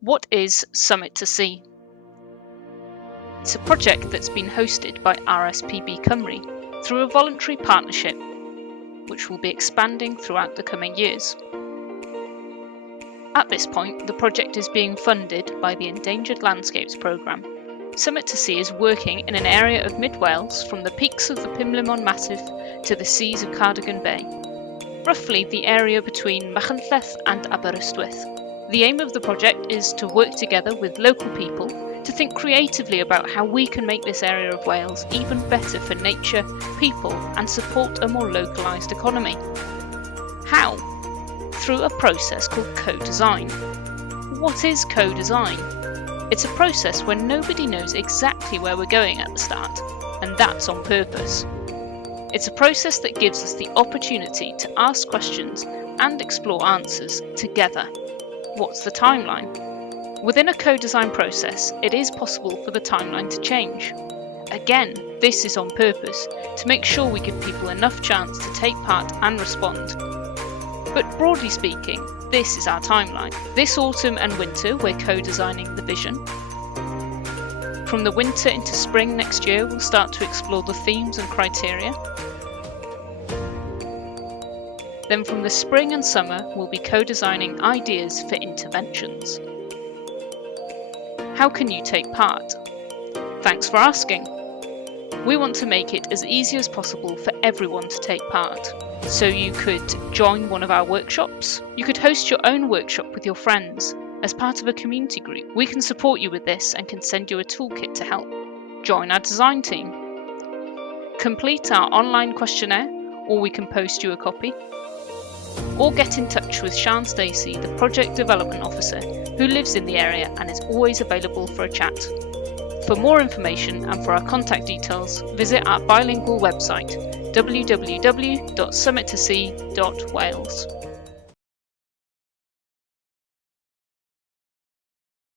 What is Summit to Sea? It's a project that's been hosted by RSPB Cymru through a voluntary partnership, which will be expanding throughout the coming years. At this point, the project is being funded by the Endangered Landscapes Programme. Summit to Sea is working in an area of mid Wales from the peaks of the Pumlummon Massif to the seas of Cardigan Bay, roughly the area between Machynlleth and Aberystwyth. The aim of the project is to work together with local people to think creatively about how we can make this area of Wales even better for nature, people, and support a more localised economy. How? Through a process called co-design. What is co-design? It's a process where nobody knows exactly where we're going at the start, and that's on purpose. It's a process that gives us the opportunity to ask questions and explore answers together. What's the timeline? Within a co-design process, it is possible for the timeline to change. Again, this is on purpose, to make sure we give people enough chance to take part and respond. But broadly speaking, this is our timeline. This autumn and winter, we're co-designing the vision. From the winter into spring next year, we'll start to explore the themes and criteria. Then from the spring and summer, we'll be co-designing ideas for interventions. How can you take part? Thanks for asking. We want to make it as easy as possible for everyone to take part. So you could join one of our workshops. You could host your own workshop with your friends as part of a community group. We can support you with this and can send you a toolkit to help. Join our design team. Complete our online questionnaire, or we can post you a copy. Or get in touch with Sian Stacey, the Project Development Officer, who lives in the area and is always available for a chat. For more information and for our contact details, visit our bilingual website www.summittosea.wales.